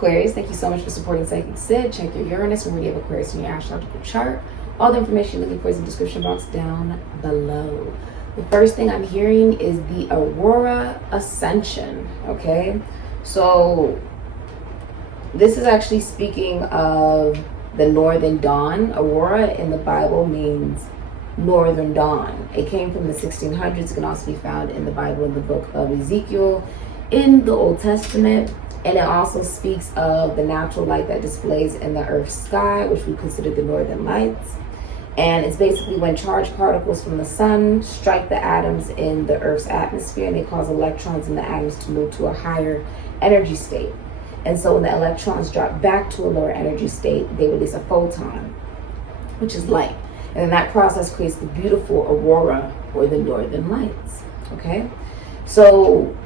Aquarius, thank you so much for supporting SIKIKSYD. Check your Uranus and where you have Aquarius in your astrological chart. All the information you're looking for is in the description box down below. The first thing I'm hearing is the Aurora Ascension, okay? So this is actually speaking of the northern dawn. Aurora in the Bible means northern dawn. It came from the 1600s. It can also be found in the Bible in the book of Ezekiel in the Old Testament. And it also speaks of the natural light that displays in the earth's sky, which we consider the northern lights. And it's basically when charged particles from the sun strike the atoms in the earth's atmosphere, and they cause electrons in the atoms to move to a higher energy state. And so when the electrons drop back to a lower energy state, they release a photon, which is light. And then that process creates the beautiful aurora, or the northern lights, okay? So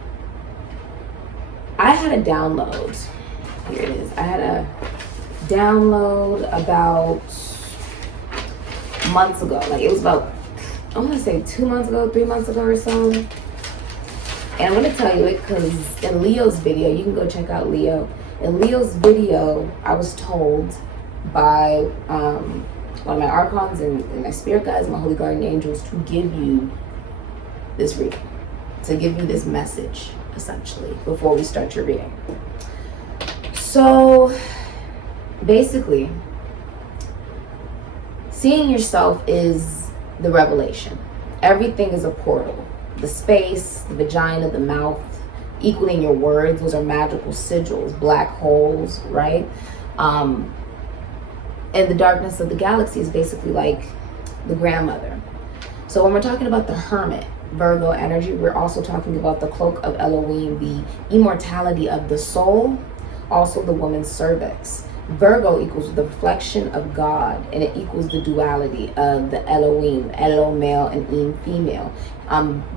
I had a download. Here it is. I had a download about months ago. Like, it was about, I want to say 2 months ago, 3 months ago or so. And I'm going to tell you it because in Leo's video, you can go check out Leo. In Leo's video, I was told by one of my archons and my spirit guides, my holy guardian angels, to give you this reading, to give you this message, essentially, before we start your reading. So basically, seeing yourself is the revelation. Everything is a portal. The space, the vagina, the mouth, equaling your words, those are magical sigils, black holes, right? And the darkness of the galaxy is basically like the grandmother. So when we're talking about the hermit, Virgo energy, we're also talking about the cloak of Elohim, the immortality of the soul, also the woman's cervix. Virgo equals the reflection of God, and it equals the duality of the Elohim, Elo male and Im female.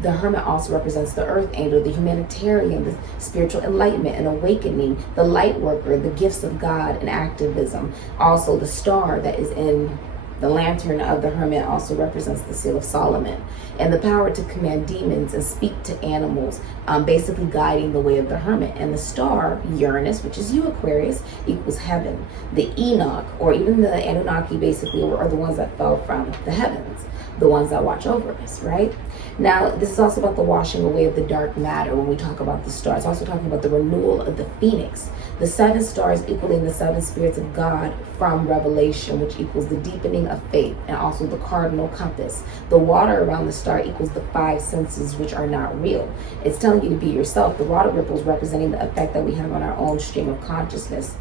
The hermit also represents the earth angel, the humanitarian, the spiritual enlightenment and awakening, the light worker, the gifts of God and activism. Also the star that is in the lantern of the hermit also represents the seal of Solomon, and the power to command demons and speak to animals, basically guiding the way of the hermit. And the star, Uranus, which is you, Aquarius, equals heaven. The Enoch, or even the Anunnaki, basically, are the ones that fell from the heavens, the ones that watch over us, right? Now, this is also about the washing away of the dark matter when we talk about the stars. It's also talking about the renewal of the phoenix. The 7 stars equaling the 7 spirits of God from Revelation, which equals the deepening of faith, and also the cardinal compass. The water around the star equals the 5 senses, which are not real. It's telling you to be yourself. The water ripples representing the effect that we have on our own stream of consciousness.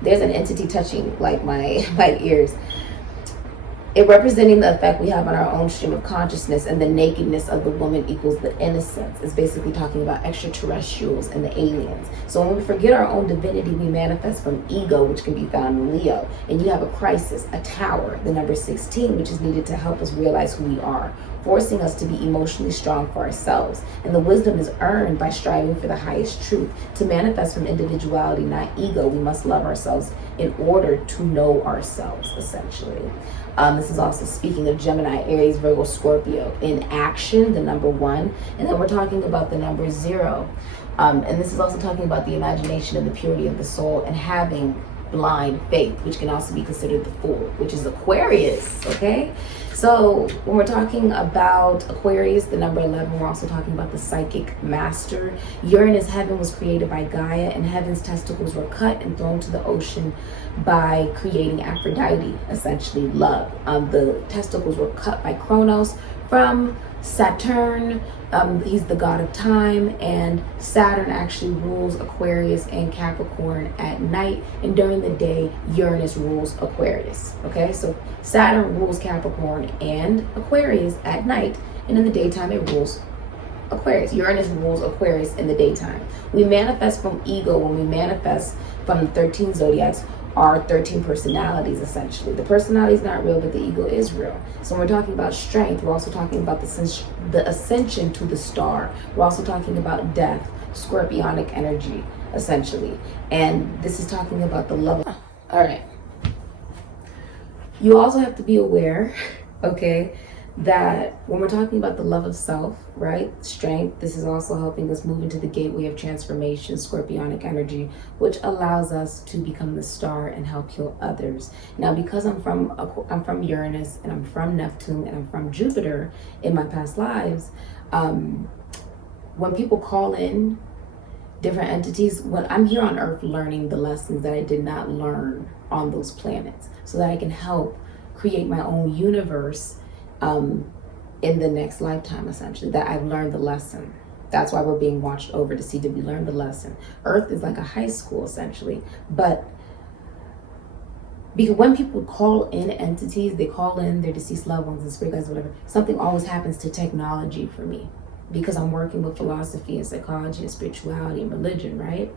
There's an entity touching like my ears. It representing the effect we have on our own stream of consciousness, and the nakedness of the woman equals the innocence. It's basically talking about extraterrestrials and the aliens. So when we forget our own divinity, we manifest from ego, which can be found in Leo. And you have a crisis, a tower, the number 16, which is needed to help us realize who we are, forcing us to be emotionally strong for ourselves. And the wisdom is earned by striving for the highest truth. To manifest from individuality, not ego, we must love ourselves in order to know ourselves, essentially. This is also speaking of Gemini, Aries, Virgo, Scorpio. In action, the number 1. And then we're talking about the number 0. And this is also talking about the imagination and the purity of the soul, and having blind faith, which can also be considered the Fool, which is Aquarius, okay? So when we're talking about Aquarius, the number 11, we're also talking about the psychic master. Uranus, heaven was created by Gaia, and heaven's testicles were cut and thrown to the ocean by creating Aphrodite, essentially love. The testicles were cut by Kronos from Saturn. He's the god of time, and Saturn actually rules Aquarius and Capricorn at night, and during the day Uranus rules Aquarius. Okay, so Saturn rules Capricorn and Aquarius at night, and in the daytime it rules Aquarius. Uranus rules Aquarius in the daytime. We manifest from ego when we manifest from the 13 zodiacs, are 13 personalities, essentially. The personality is not real, but the ego is real. So when we're talking about strength, we're also talking about the ascension to the star. We're also talking about death, scorpionic energy, essentially. And this is talking about the level. All right. You also have to be aware, okay, that when we're talking about the love of self, right, strength, this is also helping us move into the gateway of transformation, scorpionic energy, which allows us to become the star and help heal others. Now, because I'm from Uranus, and I'm from Neptune, and I'm from Jupiter in my past lives, when people call in different entities, when I'm here on Earth learning the lessons that I did not learn on those planets, so that I can help create my own universe in the next lifetime, essentially, that I've learned the lesson. That's why we're being watched over, to see, did we learn the lesson? Earth is like a high school, essentially. But because when people call in entities, they call in their deceased loved ones and spirit guides, whatever, something always happens to technology for me, because I'm working with philosophy and psychology and spirituality and religion, right?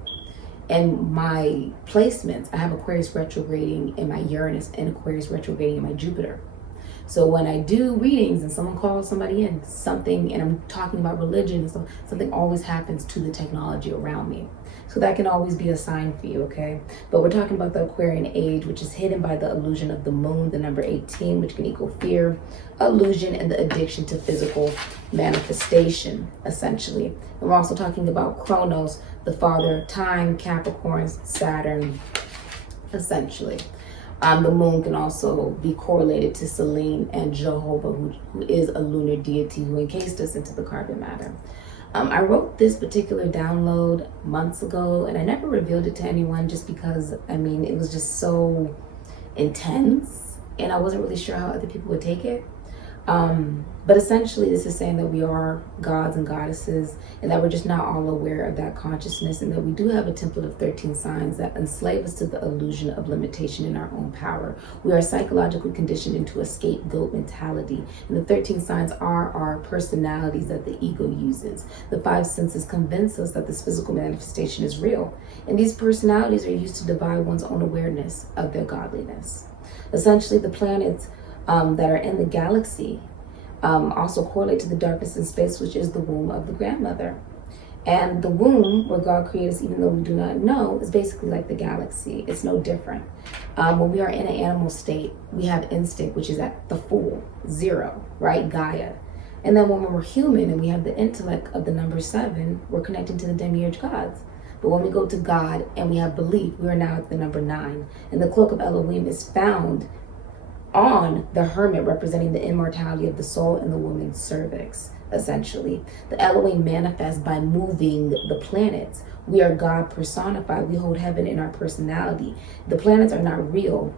And my placements, I have Aquarius retrograding in my Uranus and Aquarius retrograding in my Jupiter. So when I do readings and someone calls somebody in, something, and I'm talking about religion and stuff, something always happens to the technology around me. So that can always be a sign for you, okay? But we're talking about the Aquarian age, which is hidden by the illusion of the moon, the number 18, which can equal fear, illusion, and the addiction to physical manifestation, essentially. And we're also talking about Chronos, the father of time, Capricorn, Saturn, essentially. The moon can also be correlated to Selene and Jehovah, who is a lunar deity who encased us into the carbon matter. I wrote this particular download months ago, and I never revealed it to anyone, just because, I mean, it was just so intense, and I wasn't really sure how other people would take it. But essentially, this is saying that we are gods and goddesses, and that we're just not all aware of that consciousness, and that we do have a template of 13 signs that enslave us to the illusion of limitation in our own power. We are psychologically conditioned into a scapegoat mentality, and the 13 signs are our personalities that the ego uses. The 5 senses convince us that this physical manifestation is real, and these personalities are used to divide one's own awareness of their godliness. Essentially, the planets that are in the galaxy also correlate to the darkness in space, which is the womb of the grandmother. And the womb, where God created us, even though we do not know, is basically like the galaxy. It's no different. When we are in an animal state, we have instinct, which is at the full, 0, right? Gaia. And then when we're human and we have the intellect of the number 7, we're connecting to the demiurge gods. But when we go to God and we have belief, we are now at the number 9. And the cloak of Elohim is found on the hermit, representing the immortality of the soul in the woman's cervix, essentially. The Elohim manifests by moving the planets. We are God personified. We hold heaven in our personality. The planets are not real.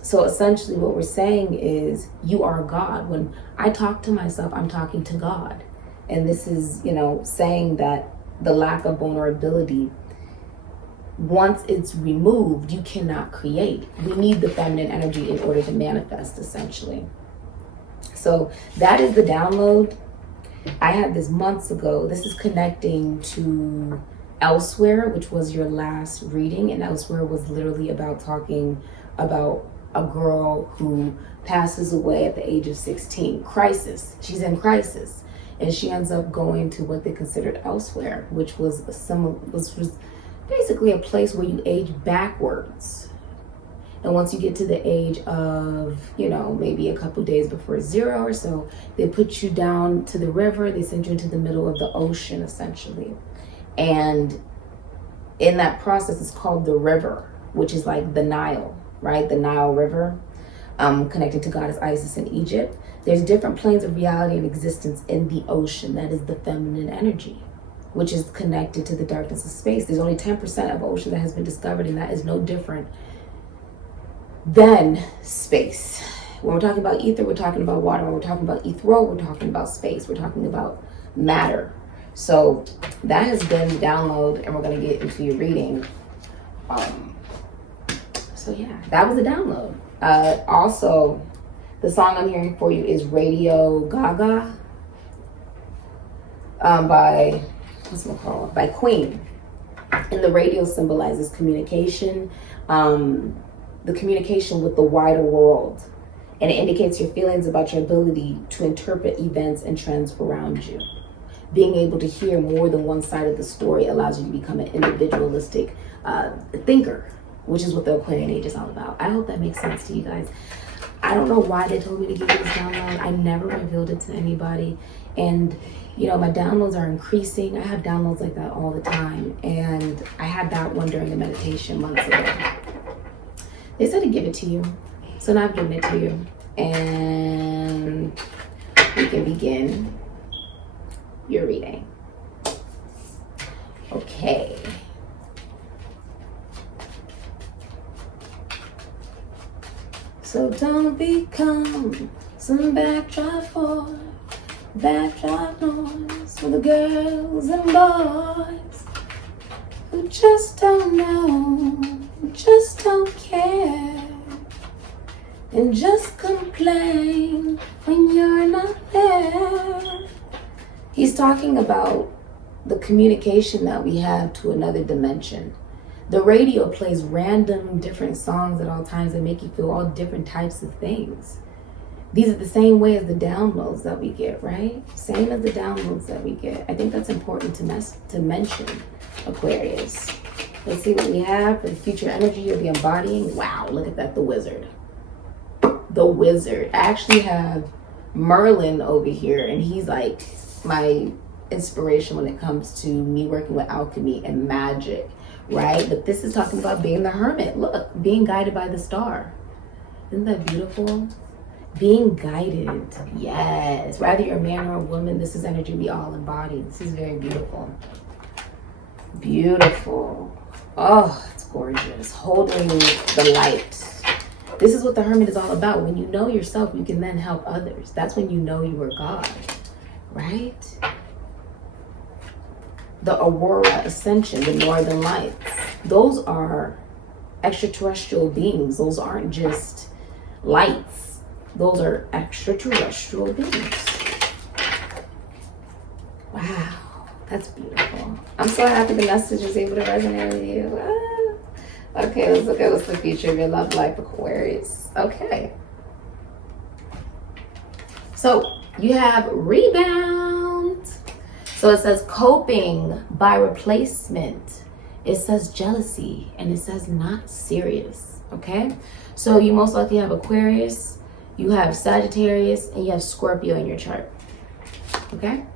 So essentially what we're saying is, you are God. When I talk to myself, I'm talking to God. And this is, saying that the lack of vulnerability, once it's removed, you cannot create. We need the feminine energy in order to manifest, essentially. So that is the download. I had this months ago. This is connecting to Elsewhere, which was your last reading. And Elsewhere was literally about talking about a girl who passes away at the age of 16. Crisis. She's in crisis. And she ends up going to what they considered Elsewhere, which was basically a place where you age backwards. And once you get to the age of, maybe a couple days before 0 or so, they put you down to the river. They send you into the middle of the ocean, essentially. And in that process, it's called the river, which is like the Nile, right? The Nile River, connecting to goddess Isis in Egypt. There's different planes of reality and existence in the ocean. That is the feminine energy, which is connected to the darkness of space. There's only 10% of ocean that has been discovered, and that is no different than space. When we're talking about ether, we're talking about water. When we're talking about ethereal, we're talking about space. We're talking about matter. So that has been the download, and we're going to get into your reading. So yeah, that was the download. Also, the song I'm hearing for you is Radio Gaga by Queen. And the radio symbolizes communication, the communication with the wider world. And it indicates your feelings about your ability to interpret events and trends around you. Being able to hear more than one side of the story allows you to become an individualistic thinker, which is what the Aquarian age is all about. I hope that makes sense to you guys. I don't know why they told me to give you this download. I never revealed it to anybody. And, you know, my downloads are increasing. I have downloads like that all the time. And I had that one during the meditation months ago. They said to give it to you. So now I've given it to you. And we can begin your reading. Okay. So don't become some backdrop noise for the girls and boys who just don't know, who just don't care, and just complain when you're not there. He's talking about the communication that we have to another dimension. The radio plays random different songs at all times that make you feel all different types of things. These are the same way as the downloads that we get, right? Same as the downloads that we get. I think that's important to mention, Aquarius. Let's see what we have for the future energy you'll be embodying. Wow, look at that, the wizard. The wizard. I actually have Merlin over here, and he's like my inspiration when it comes to me working with alchemy and magic. Right? But this is talking about being the hermit. Look, being guided by the star. Isn't that beautiful? Being guided. Yes. Whether you're a man or a woman, this is energy we all embody. This is very beautiful. Beautiful. Oh, it's gorgeous. Holding the light. This is what the hermit is all about. When you know yourself, you can then help others. That's when you know you are God. Right? The Aurora, Ascension, the Northern Lights. Those are extraterrestrial beings. Those aren't just lights. Those are extraterrestrial beings. Wow, that's beautiful. I'm so happy the message is able to resonate with you. Okay, let's look at what's the future of your love life, Aquarius. Okay. So you have rebound. So it says coping by replacement. It says jealousy, and it says not serious, okay? So you most likely have Aquarius, you have Sagittarius, and you have Scorpio in your chart, okay?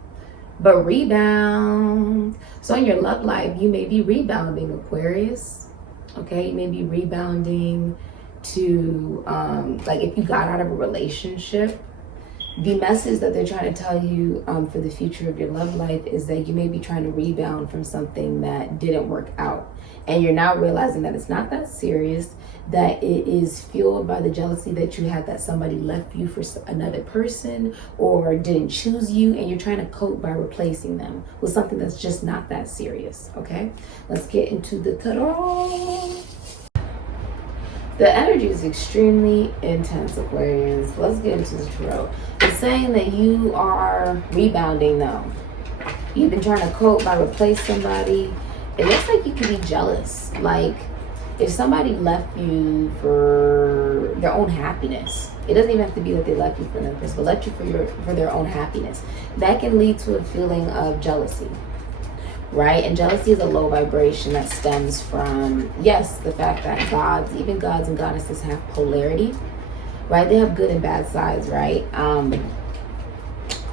But rebound. So in your love life, you may be rebounding, Aquarius, okay? You may be rebounding to, like if you got out of a relationship, the message that they're trying to tell you for the future of your love life is that you may be trying to rebound from something that didn't work out. And you're now realizing that it's not that serious, that it is fueled by the jealousy that you had that somebody left you for another person or didn't choose you, and you're trying to cope by replacing them with something that's just not that serious, okay? Let's get into the tarot. The energy is extremely intense, Aquarius. Let's get into the tarot. It's saying that you are rebounding though. You've been trying to cope by replace somebody. It looks like you could be jealous. Like if somebody left you for their own happiness, it doesn't even have to be that they left you for another person, but left you for their own happiness. That can lead to a feeling of jealousy. Right? And jealousy is a low vibration that stems from, yes, the fact that even gods and goddesses have polarity, right? They have good and bad sides, right?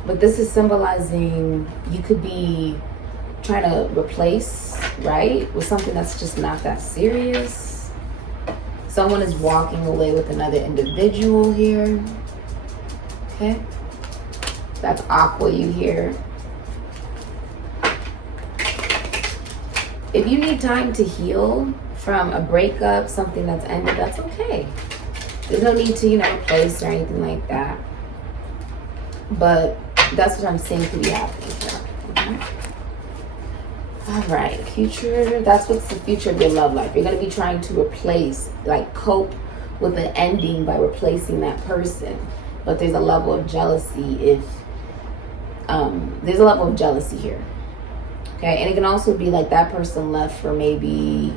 But this is symbolizing you could be trying to replace, right, with something that's just not that serious. Someone is walking away with another individual here, okay? That's Aqua you here. If you need time to heal from a breakup, something that's ended, that's okay. There's no need to, replace or anything like that. But that's what I'm saying could be happening here. Okay? All right, future. That's what's the future of your love life. You're going to be trying to replace, like cope with an ending by replacing that person. But there's a level of jealousy there's a level of jealousy here. Okay, and it can also be like that person left for maybe,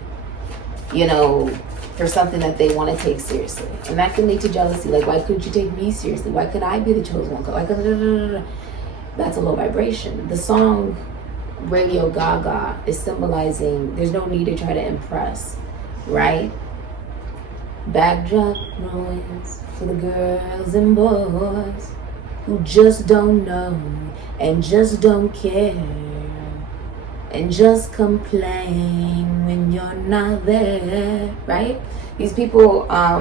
for something that they want to take seriously. And that can lead to jealousy. Like, why couldn't you take me seriously? Why couldn't I be the chosen one? Why couldn't... That's a low vibration. The song Radio Gaga is symbolizing there's no need to try to impress, right? Backdrop noise for the girls and boys who just don't know and just don't care and just complain when you're not there, right? These people, I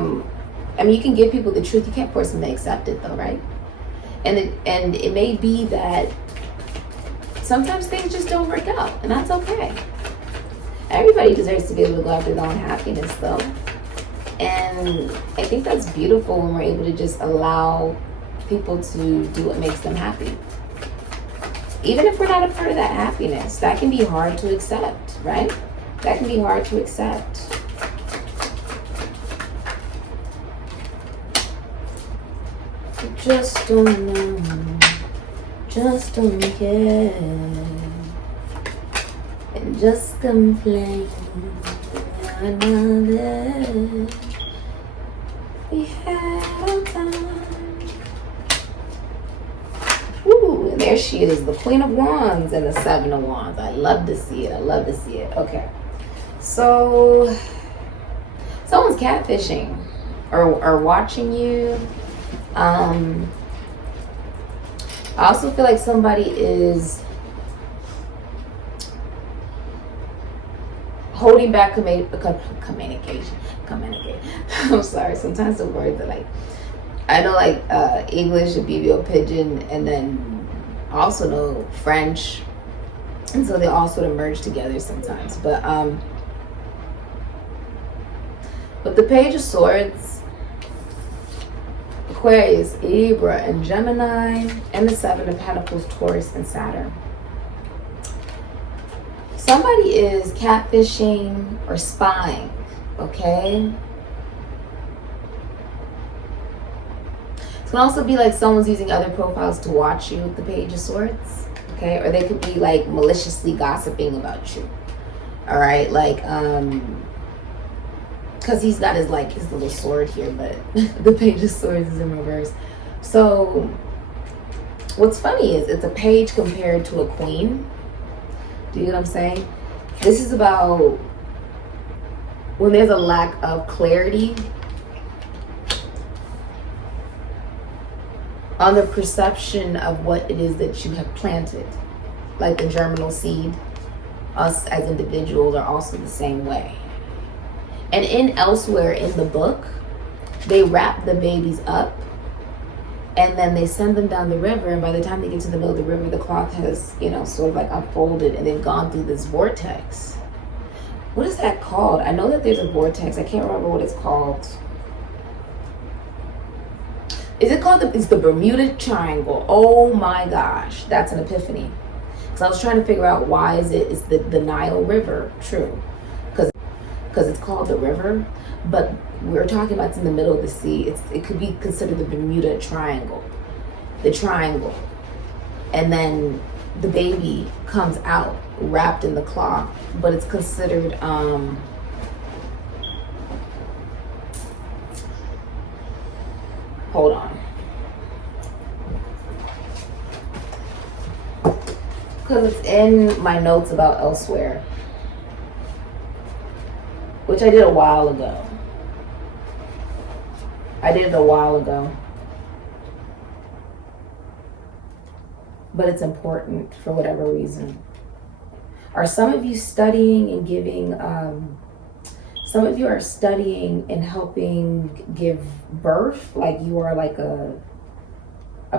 mean, you can give people the truth. You can't force them to accept it, though, right? And it may be that sometimes things just don't work out, and that's okay. Everybody deserves to be able to go after their own happiness, though. And I think that's beautiful when we're able to just allow people to do what makes them happy. Even if we're not a part of that happiness, that can be hard to accept, right? That can be hard to accept. You just don't know, just don't care, and just complain. Another, we had a time. Ooh, and there she is, the Queen of Wands and the Seven of Wands. I love to see it. I love to see it. Okay. So, someone's catfishing or watching you. I also feel like somebody is holding back communication. I'm sorry. Sometimes the words are like, I know like English and BBO Pidgin, and then also know French, and so they all sort of merge together sometimes. But with the Page of Swords, Aquarius, Libra, and Gemini, and the Seven of Pentacles, Taurus, and Saturn. Somebody is catfishing or spying, okay? It can also be like someone's using other profiles to watch you with the Page of Swords, okay? Or they could be like maliciously gossiping about you, all right? Like, because he's got his little sword here, but the Page of Swords is in reverse. So what's funny is it's a page compared to a queen. Do you know what I'm saying? This is about when there's a lack of clarity on the perception of what it is that you have planted. Like the germinal seed, us as individuals are also the same way. And elsewhere in the book, they wrap the babies up and then they send them down the river, and by the time they get to the middle of the river, the cloth has, sort of like unfolded, and they've gone through this vortex. What is that called? I know that there's a vortex. I can't remember what it's called. Is it called it's the Bermuda Triangle? Oh my gosh, that's an epiphany. Because I was trying to figure out why it's the Nile River, true. Because it's called the river, but we're talking about it's in the middle of the sea. It could be considered the Bermuda Triangle, the triangle, and then the baby comes out wrapped in the cloth, but it's considered hold on, because it's in my notes about elsewhere, which I did a while ago. But it's important for whatever reason. Are some of you studying and giving, some of you are studying and helping give birth, like you are like a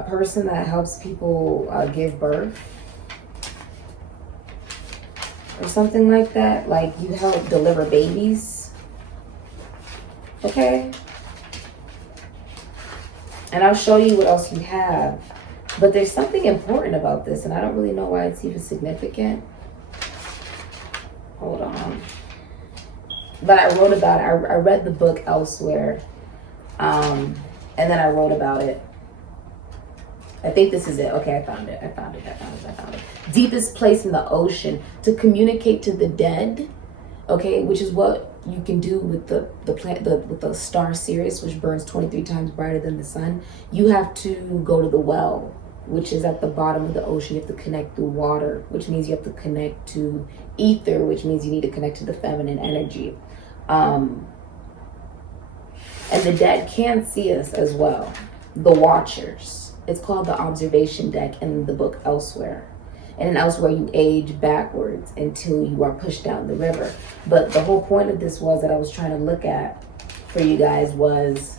person that helps people give birth? Or something like that, like you help deliver babies, okay? And I'll show you what else you have. But there's something important about this, and I don't really know why it's even significant. Hold on. But I wrote about it. I read the book elsewhere, and then I wrote about it. I think this is it. Okay, I found it. Deepest place in the ocean to communicate to the dead. Okay, which is what you can do with the star Sirius, which burns 23 times brighter than the sun. You have to go to the well, which is at the bottom of the ocean. You have to connect through water, which means you have to connect to ether, which means you need to connect to the feminine energy. And the dead can see us as well. The Watchers. It's called the Observation Deck in the book Elsewhere. And in Elsewhere, you age backwards until you are pushed down the river. But the whole point of this was that I was trying to look at for you guys was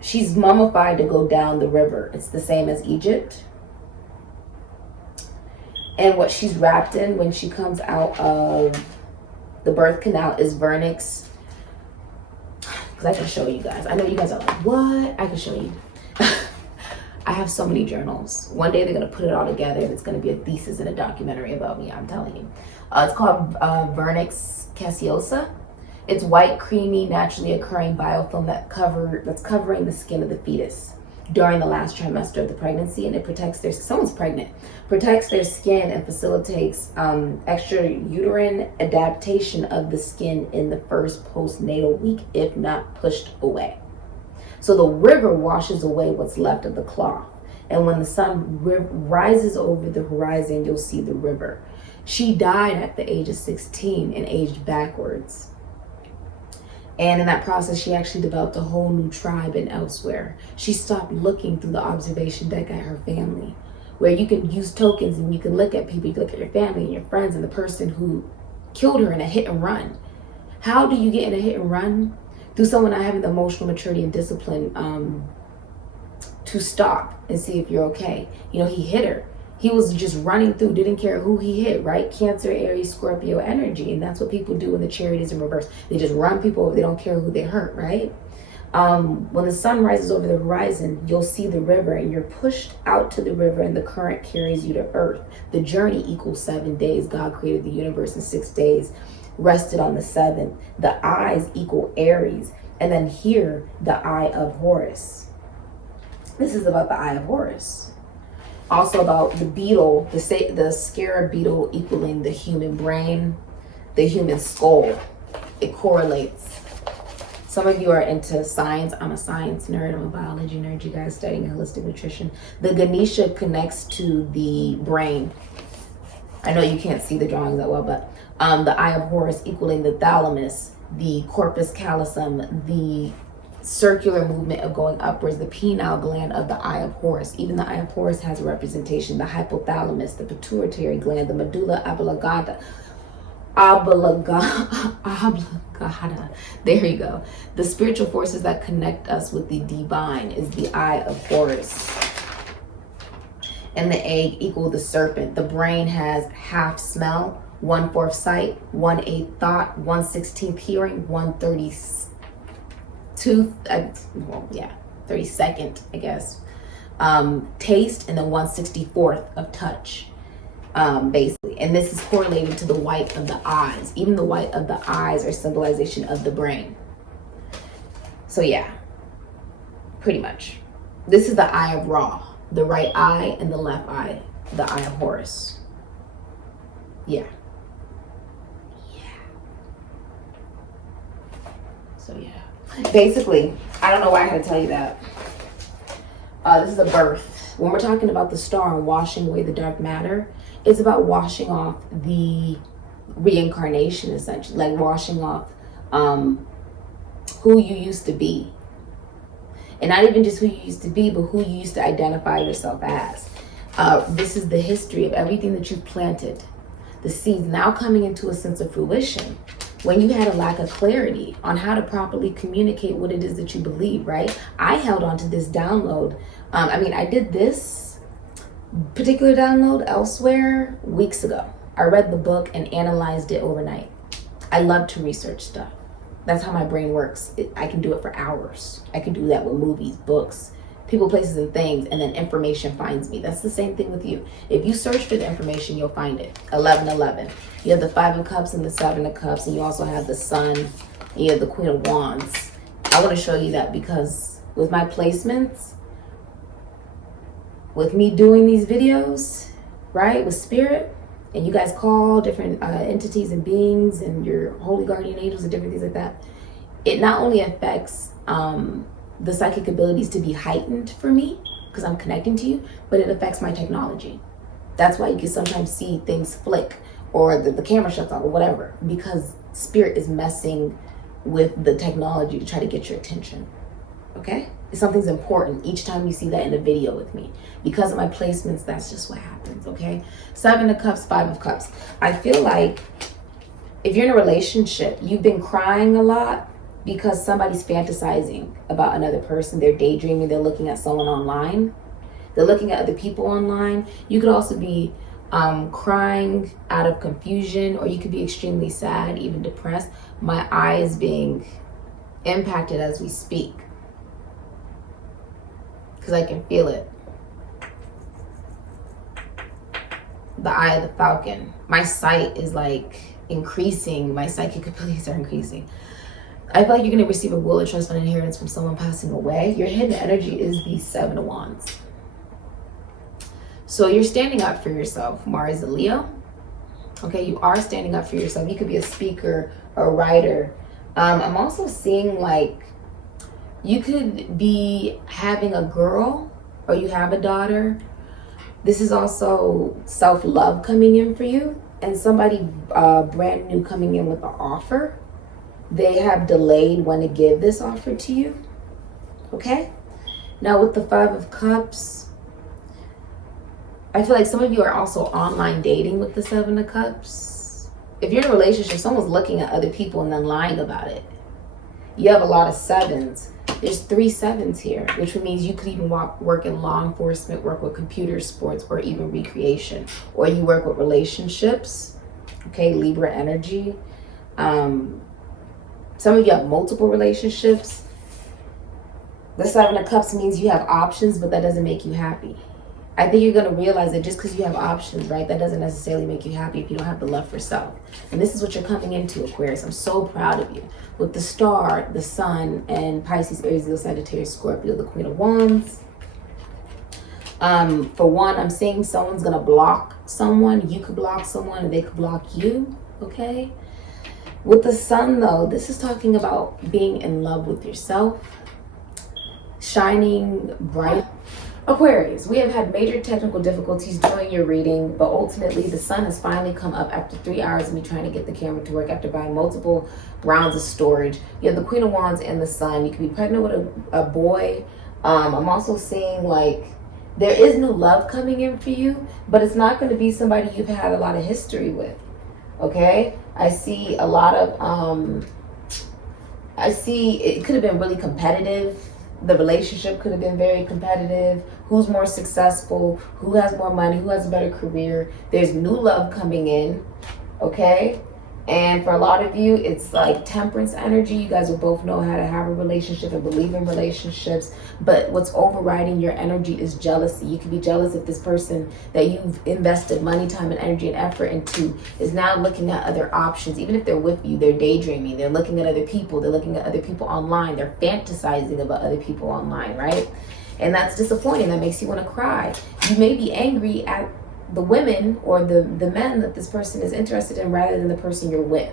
she's mummified to go down the river. It's the same as Egypt. And what she's wrapped in when she comes out of the birth canal is vernix. Because I can show you guys. I know you guys are like, what? I can show you. I have so many journals. One day they're going to put it all together and it's going to be a thesis and a documentary about me, I'm telling you. It's called vernix caseosa. It's white, creamy, naturally occurring biofilm that's covering the skin of the fetus during the last trimester of the pregnancy, and it protects someone's pregnant, protects their skin and facilitates extrauterine adaptation of the skin in the first postnatal week, if not pushed away. So the river washes away what's left of the cloth. And when the sun rises over the horizon, you'll see the river. She died at the age of 16 and aged backwards. And in that process, she actually developed a whole new tribe in Elsewhere. She stopped looking through the observation deck at her family, where you can use tokens and you can look at people, you can look at your family and your friends and the person who killed her in a hit and run. How do you get in a hit and run? Through someone not having the emotional maturity and discipline to stop and see if you're okay. You know, he hit her. He was just running through, didn't care who he hit, right? Cancer, Aries, Scorpio energy. And that's what people do when the chariot is in reverse. They just run people over. They don't care who they hurt, right? When the sun rises over the horizon, you'll see the river and you're pushed out to the river and the current carries you to earth. The journey equals 7 days. God created the universe in 6 days, rested on the 7th. The eyes equal Aries. And then here, the eye of Horus. This is about the eye of Horus. Also about the beetle, the scarab beetle equaling the human brain, the human skull. It correlates. Some of you are into science. I'm a science nerd. I'm a biology nerd. You guys studying holistic nutrition. The Ganesha connects to the brain. I know you can't see the drawings that well, but the eye of Horus equaling the thalamus, the corpus callosum, the circular movement of going upwards, the pineal gland of the eye of Horus. Even the eye of Horus has a representation. The hypothalamus, the pituitary gland, the medulla oblongata. There you go. The spiritual forces that connect us with the divine is the eye of Horus. And the egg equal the serpent. The brain has half smell, 1/4 sight, 1/8 thought, 1/16 hearing, 32nd, I guess, taste, and then 1/64 of touch, basically. And this is correlated to the white of the eyes. Even the white of the eyes are symbolization of the brain. So yeah, pretty much. This is the eye of Ra, the right eye and the left eye, the eye of Horus. Yeah. So yeah. Basically, I don't know why I had to tell you that. This is a birth. When we're talking about the star and washing away the dark matter, it's about washing off the reincarnation, essentially. Like washing off who you used to be. And not even just who you used to be, but who you used to identify yourself as. This is the history of everything that you've planted. The seeds now coming into a sense of fruition. When you had a lack of clarity on how to properly communicate what it is that you believe, right? I held on to this download. I did this particular download Elsewhere weeks ago. I read the book and analyzed it overnight. I love to research stuff. That's how my brain works. I can do it for hours. I can do that with movies, books, people, places, and things, and then information finds me. That's the same thing with you. If you search for the information, you'll find it. 1111. You have the 5 of Cups and the 7 of Cups, and you also have the Sun, and you have the Queen of Wands. I want to show you that because with my placements, with me doing these videos, right, with Spirit, and you guys call different entities and beings and your holy guardian angels and different things like that, it not only affects the psychic abilities to be heightened for me because I'm connecting to you, but it affects my technology. That's why you can sometimes see things flick or the camera shuts off or whatever, because spirit is messing with the technology to try to get your attention. Okay? Something's important each time you see that in a video with me. Because of my placements, that's just what happens, okay? 7 of Cups, 5 of Cups. I feel like if you're in a relationship, you've been crying a lot because somebody's fantasizing about another person. They're daydreaming. They're looking at someone online. They're looking at other people online. You could also be crying out of confusion, or you could be extremely sad, even depressed. My eye is being impacted as we speak because I can feel it. The eye of the falcon. My sight is like increasing. My psychic abilities are increasing. I feel like you're going to receive a will or trust fund inheritance from someone passing away. Your hidden energy is the 7 of Wands. So you're standing up for yourself, Mars and Leo. Okay, you are standing up for yourself. You could be a speaker, a writer. I'm also seeing like you could be having a girl, or you have a daughter. This is also self-love coming in for you, and somebody brand new coming in with an offer. They have delayed when to give this offer to you. Okay? Now with the 5 of Cups, I feel like some of you are also online dating with the 7 of Cups. If you're in a relationship, someone's looking at other people and then lying about it. You have a lot of 7s. There's 3 7s here, which means you could even work in law enforcement, work with computer sports, or even recreation. Or you work with relationships. Okay, Libra energy. Some of you have multiple relationships. The 7 of Cups means you have options, but that doesn't make you happy. I think you're going to realize that just because you have options, right, that doesn't necessarily make you happy if you don't have the love for self. And this is what you're coming into, Aquarius. I'm so proud of you. With the star, the sun, and Pisces, Aries, Leo, Sagittarius, Scorpio, the Queen of Wands. For one, I'm saying someone's going to block someone. You could block someone, and they could block you, okay? With the sun, though, this is talking about being in love with yourself, shining bright. Aquarius, we have had major technical difficulties doing your reading, but ultimately the sun has finally come up after 3 hours of me trying to get the camera to work after buying multiple rounds of storage. You have the Queen of Wands and the sun. You could be pregnant with a boy. I'm also seeing like there is new love coming in for you, but it's not going to be somebody you've had a lot of history with. Okay? I see a lot of, I see it could have been really competitive. The relationship could have been very competitive. Who's more successful? Who has more money? Who has a better career? There's new love coming in, okay? And for a lot of you, it's like temperance energy. You guys will both know how to have a relationship and believe in relationships. But what's overriding your energy is jealousy. You can be jealous if this person that you've invested money, time, and energy and effort into is now looking at other options. Even if they're with you, they're daydreaming. They're looking at other people. They're looking at other people online. They're fantasizing about other people online, right? And that's disappointing. That makes you want to cry. You may be angry at the women or the men that this person is interested in rather than the person you're with.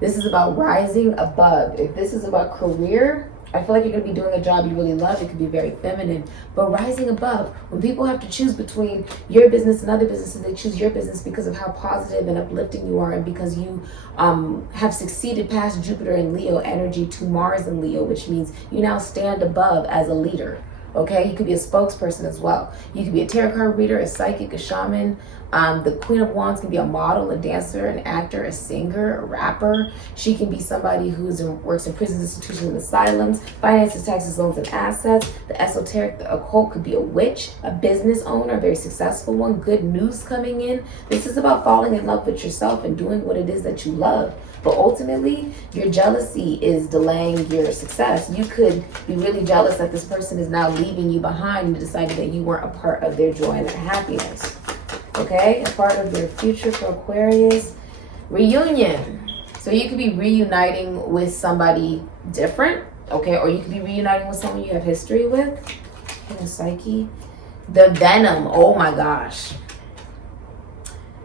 This is about rising above. If this is about career, I feel like you're going to be doing a job you really love. It could be very feminine, but rising above. When people have to choose between your business and other businesses, they choose your business because of how positive and uplifting you are, and because you have succeeded past Jupiter and Leo energy to Mars and Leo, which means you now stand above as a leader. Okay, you could be a spokesperson as well. You could be a tarot card reader, a psychic, a shaman. The Queen of Wands can be a model, a dancer, an actor, a singer, a rapper. She can be somebody who works in prisons, institutions, and asylums, finances, taxes, loans, and assets. The esoteric, the occult could be a witch, a business owner, a very successful one. Good news coming in. This is about falling in love with yourself and doing what it is that you love. But ultimately, your jealousy is delaying your success. You could be really jealous that this person is now leaving you behind and decided that you weren't a part of their joy and their happiness. Okay? A part of their future for Aquarius. Reunion. So you could be reuniting with somebody different. Okay? Or you could be reuniting with someone you have history with. In Psyche. The Venom. Oh my gosh.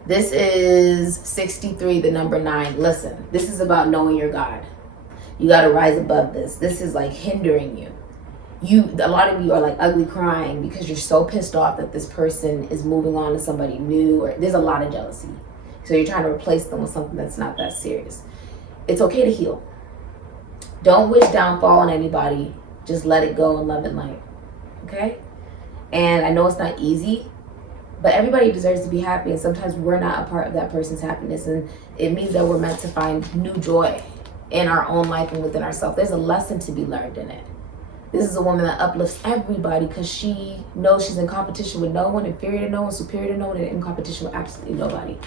This is 63, the number 9. Listen, this is about knowing your God. You got to rise above this. This is like hindering you. A lot of you are like ugly crying because you're so pissed off that this person is moving on to somebody new, or there's a lot of jealousy. So you're trying to replace them with something that's not that serious. It's okay to heal. Don't wish downfall on anybody. Just let it go in love and light. Okay? And I know it's not easy, but everybody deserves to be happy, and sometimes we're not a part of that person's happiness, and it means that we're meant to find new joy in our own life and within ourselves. There's a lesson to be learned in it. This is a woman that uplifts everybody because she knows she's in competition with no one, inferior to no one, superior to no one, and in competition with absolutely nobody.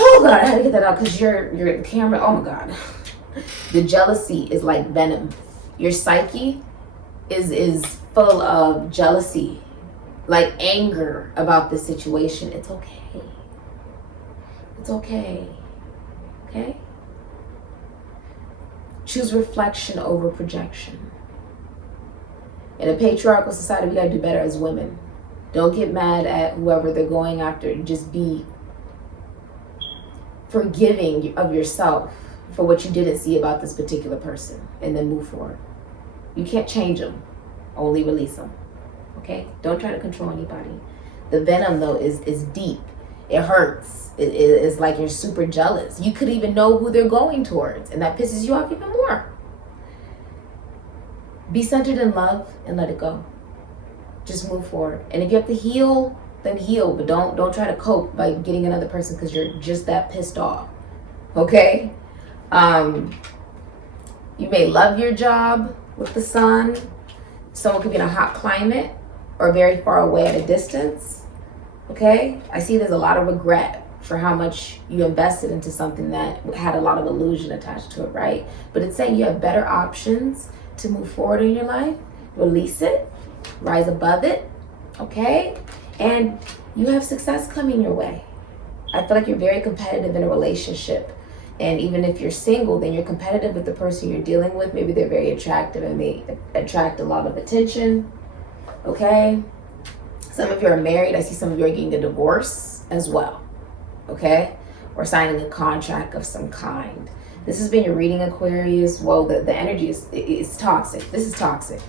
Oh God, I had to get that out because you're the camera. Oh my God. The jealousy is like venom. Your psyche is full of jealousy, like anger about this situation. It's okay. It's okay. Okay? Choose reflection over projection. In a patriarchal society, we gotta do better as women. Don't get mad at whoever they're going after. Just be forgiving of yourself for what you didn't see about this particular person, and then move forward. You can't change them, only release them. Okay? Don't try to control anybody. The venom, though, is deep. It hurts. It's like you're super jealous. You could even know who they're going towards, and that pisses you off even more. Be centered in love and let it go. Just move forward. And if you have to heal, then heal, but don't try to cope by getting another person because you're just that pissed off. Okay? You may love your job with the sun. Someone could be in a hot climate or very far away at a distance. Okay? I see there's a lot of regret for how much you invested into something that had a lot of illusion attached to it, right? But it's saying you have better options to move forward in your life. Release it. Rise above it. Okay? And you have success coming your way. I feel like you're very competitive in a relationship. And even if you're single, then you're competitive with the person you're dealing with. Maybe they're very attractive and they attract a lot of attention. Okay? Some of you are married. I see some of you are getting a divorce as well. Okay? Or signing a contract of some kind. This has been your reading, Aquarius. Well, the energy is toxic. This is toxic.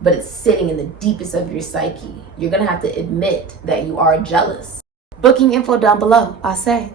But it's sitting in the deepest of your psyche. You're going to have to admit that you are jealous. Booking info down below, I say.